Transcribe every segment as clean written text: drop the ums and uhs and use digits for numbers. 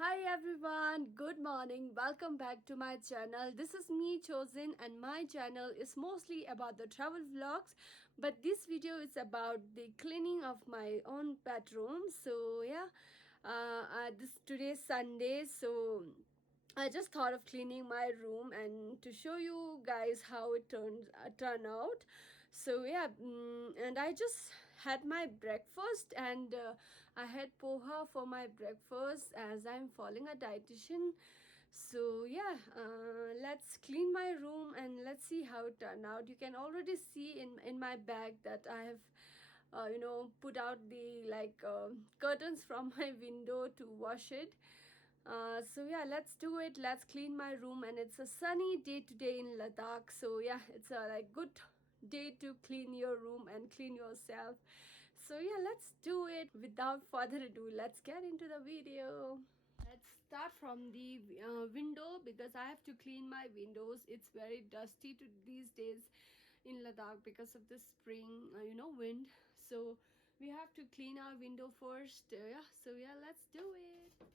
Hi everyone, good morning. Welcome back to my channel. This is me Chosen and my channel is mostly about the travel vlogs, but this video is about the cleaning of my own bedroom. So yeah, this today's Sunday, so I just thought of cleaning my room and to show you guys how it turn out. So yeah, and I just had my breakfast and I had poha for my breakfast as I'm following a dietitian. So yeah, let's clean my room and let's see how it turned out. You can already see in my bag that I have put out the curtains from my window to wash it. So yeah, let's do it. Let's clean my room, and it's a sunny day today in Ladakh. So yeah, it's a good day to clean your room and clean yourself. So yeah, let's do it. Without further ado, let's get into the video. Let's start from the window because I have to clean my windows. It's very dusty these days in Ladakh because of the spring, wind. So we have to clean our window first. Yeah, so yeah, let's do it.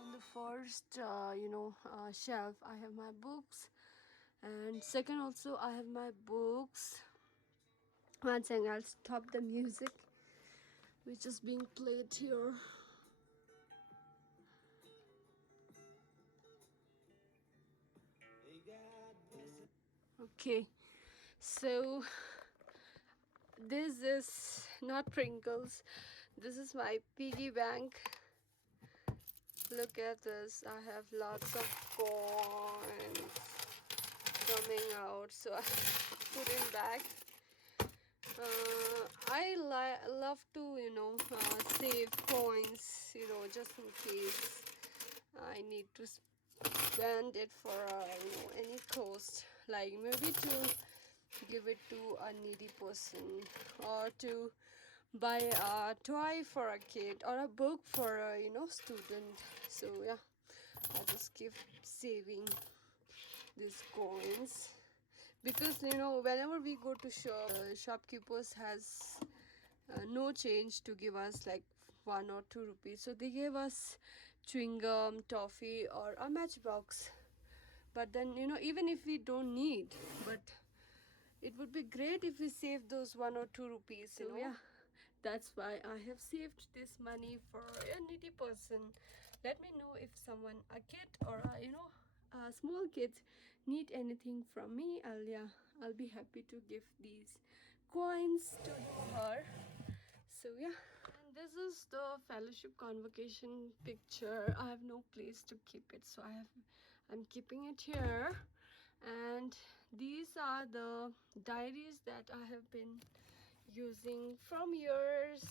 On the first shelf I have my books, and second also I have my books. One second, I'll stop the music. which is being played here. Okay, so this is not Pringles, this is my piggy bank. Look at this, I have lots of coins coming out, so I put it back. I love to, save coins, just in case I need to spend it for, any cost, like maybe to give it to a needy person, or to buy a toy for a kid, or a book for a, student. So yeah, I just keep saving these coins, because whenever we go to shopkeepers has no change to give us, like 1 or 2 rupees, so they gave us chewing gum, toffee, or a matchbox. But then even if we don't need, but it would be great if we save those 1 or 2 rupees. So yeah, that's why I have saved this money for a needy person. Let me know if someone, a kid or a small kids, need anything from me. I'll be happy to give these coins to her. So yeah, and this is the fellowship convocation picture. I have no place to keep it, so I'm keeping it here. And these are the diaries that I have been using from years.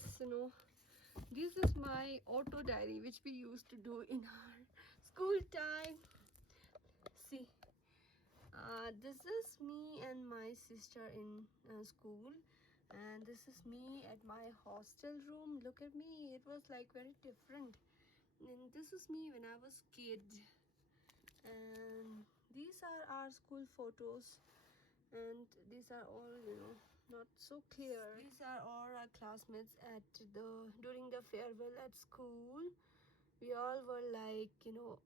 This is my auto diary, which we used to do in our school time. See, this is me and my sister in school, and this is me at my hostel room. Look at me, it was like very different. And this is me when I was kid, and these are our school photos, and these are all not so clear. These are all our classmates at during the farewell at school. We all were like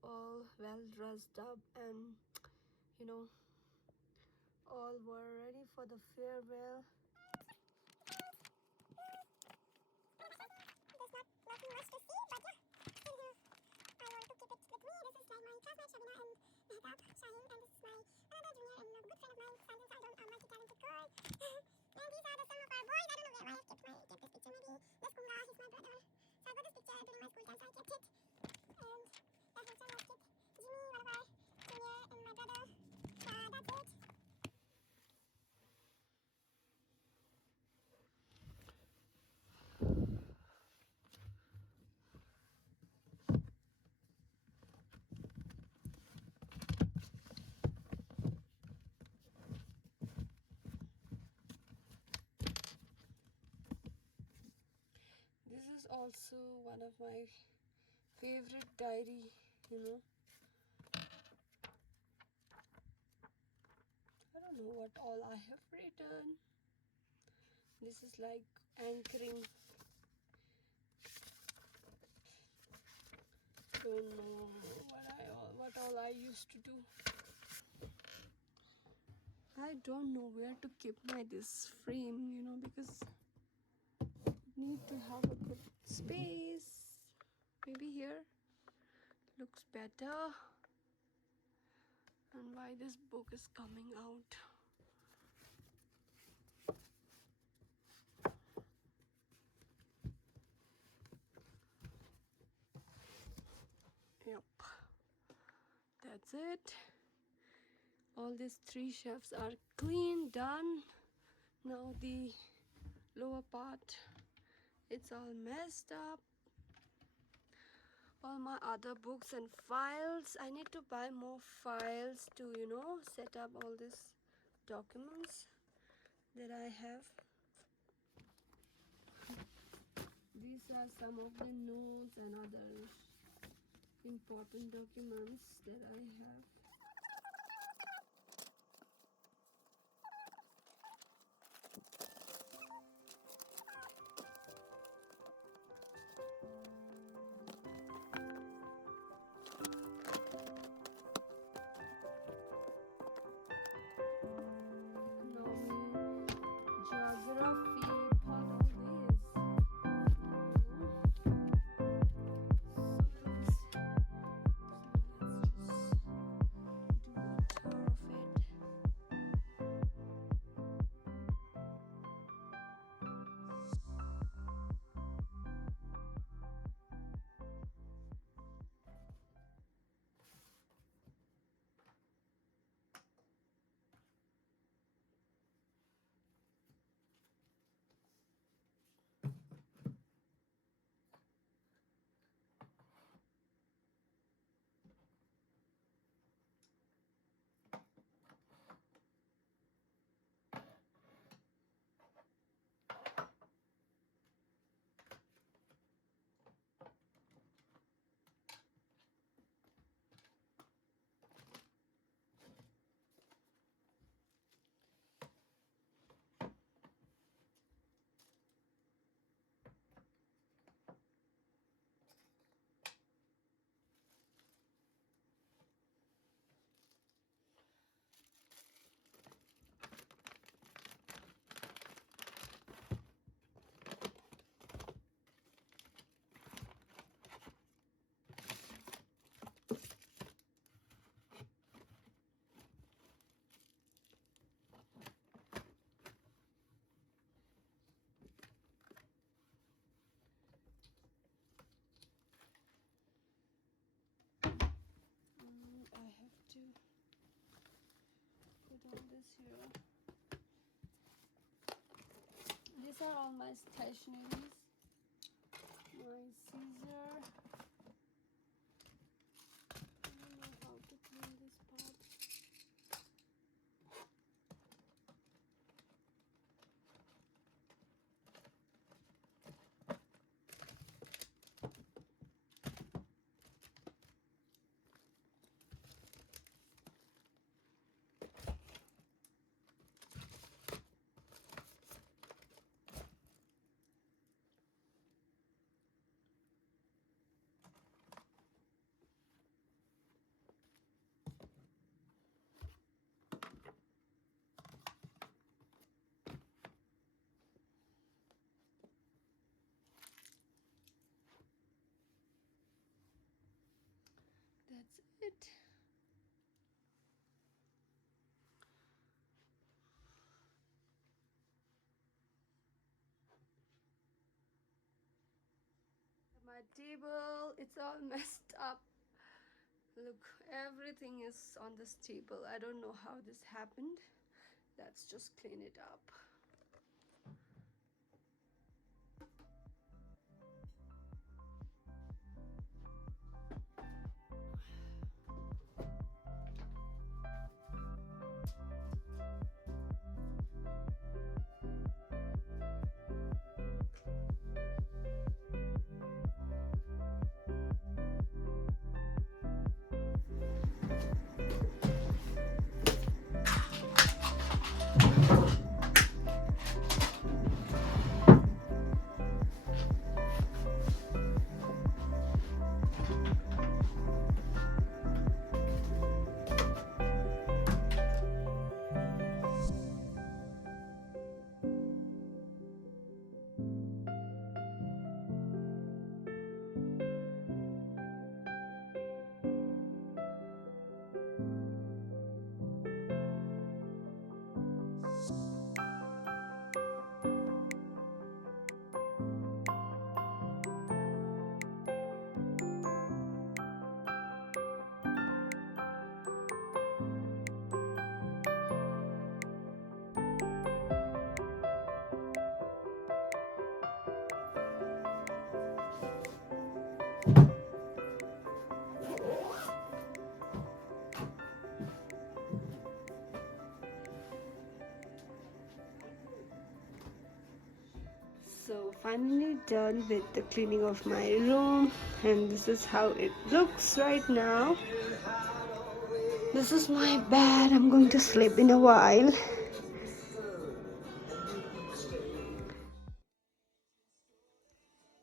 all well dressed up, and all were ready for the farewell. This is also one of my favorite diary, I don't know what all I have written. This is like anchoring. Don't know what all I used to do. I don't know where to keep this frame, because I need to have a good space. Maybe here looks better. And why this book is coming out. Yep, that's it. All these 3 shelves are clean, done. Now the lower part, it's all messed up. All my other books and files, I need to buy more files to set up all these documents that I have. These are some of the notes and other important documents that I have. Economy, geography, politics. These are all my stationeries. My scissor. I don't know how to clean this part. That's it. My table, it's all messed up. Look, everything is on this table. I don't know how this happened. Let's just clean it up. So finally done with the cleaning of my room, and this is how it looks right now. This is my bed. I'm going to sleep in a while.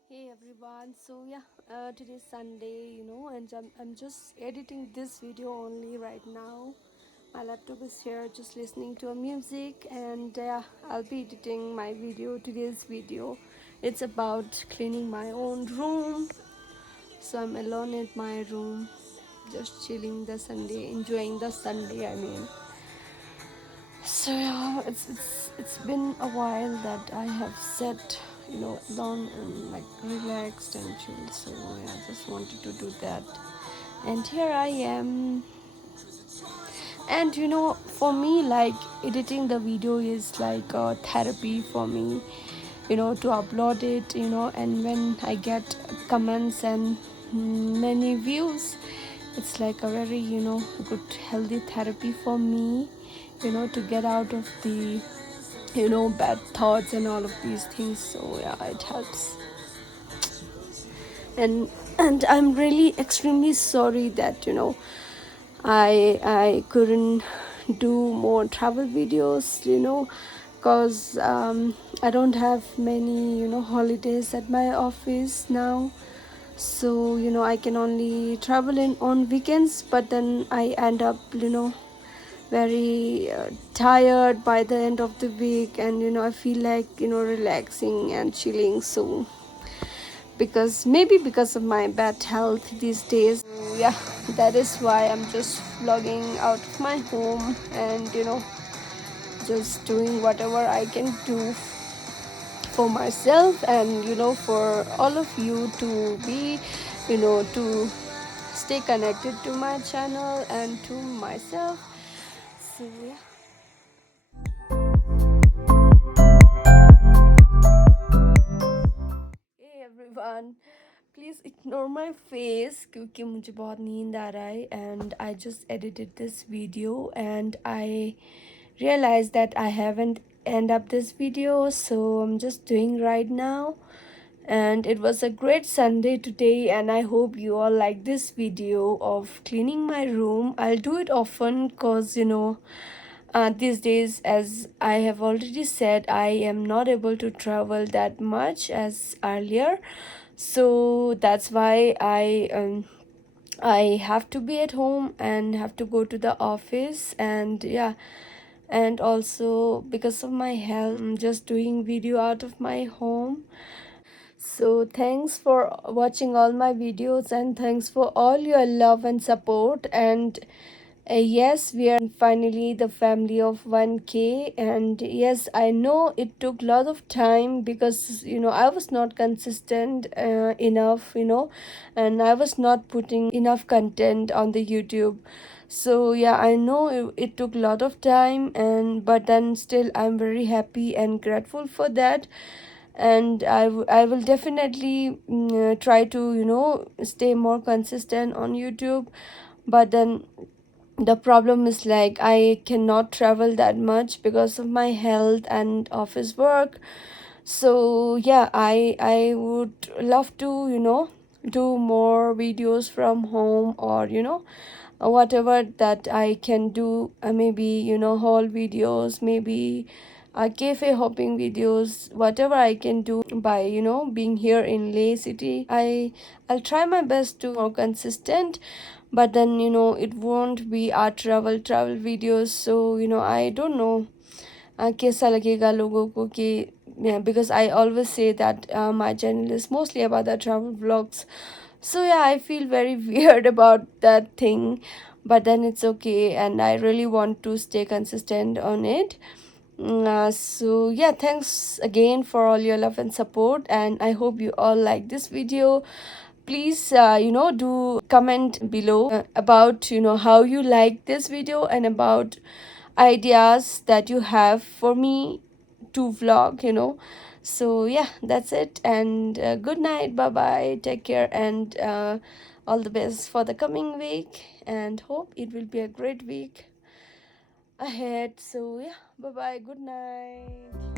Hey everyone, so yeah, today's Sunday, and I'm just editing this video only right now. My laptop is here, just listening to a music, and I'll be editing my video, today's video. It's about cleaning my own room. So I'm alone in my room, just chilling the Sunday, enjoying the Sunday, I mean. So yeah, it's been a while that I have sat, alone and like relaxed and chilled. So yeah, I just wanted to do that, and here I am. And for me, like editing the video is like a therapy for me, to upload it, and when I get comments and many views, it's like a very good healthy therapy for me, to get out of the bad thoughts and all of these things. So yeah, it helps. And I'm really extremely sorry that I couldn't do more travel videos, because I don't have many holidays at my office now. So I can only travel in on weekends, but then I end up very tired by the end of the week, and I feel like relaxing and chilling. So because of my bad health these days, yeah, that is why I'm just vlogging out of my home, and just doing whatever I can do for myself, and for all of you to be to stay connected to my channel and to myself. So yeah. everyone. Please ignore my face क्योंकि मुझे बहुत नींद आ रहा है and I just edited this video and I realized that I haven't end up this video, so I'm just doing right now. And it was a great Sunday today, and I hope you all like this video of cleaning my room. I'll do it often because these days, as I have already said, I am not able to travel that much as earlier, so that's why I have to be at home and have to go to the office. And yeah, and also because of my health, I'm just doing video out of my home. So thanks for watching all my videos, and thanks for all your love and support. And yes, we are finally the family of 1K. And yes, I know it took a lot of time because I was not consistent enough, and I was not putting enough content on the YouTube. So yeah, I know it took a lot of time, and but then still I'm very happy and grateful for that. And I will definitely try to stay more consistent on YouTube. But then the problem is like I cannot travel that much because of my health and office work. So yeah, I would love to do more videos from home, or whatever that I can do. Maybe haul videos, maybe cafe hopping videos, whatever I can do by being here in Leh City. I'll try my best to more consistent. But then it won't be our travel videos. So I don't know कैसा लगेगा लोगों को कि because I always say that my channel is mostly about the travel vlogs. So yeah, I feel very weird about that thing, but then it's okay, and I really want to stay consistent on it. So yeah, thanks again for all your love and support, and I hope you all like this video. Please do comment below about how you like this video, and about ideas that you have for me to vlog. So yeah, that's it, and good night, bye bye, take care, and all the best for the coming week, and hope it will be a great week ahead. So yeah, bye bye, good night.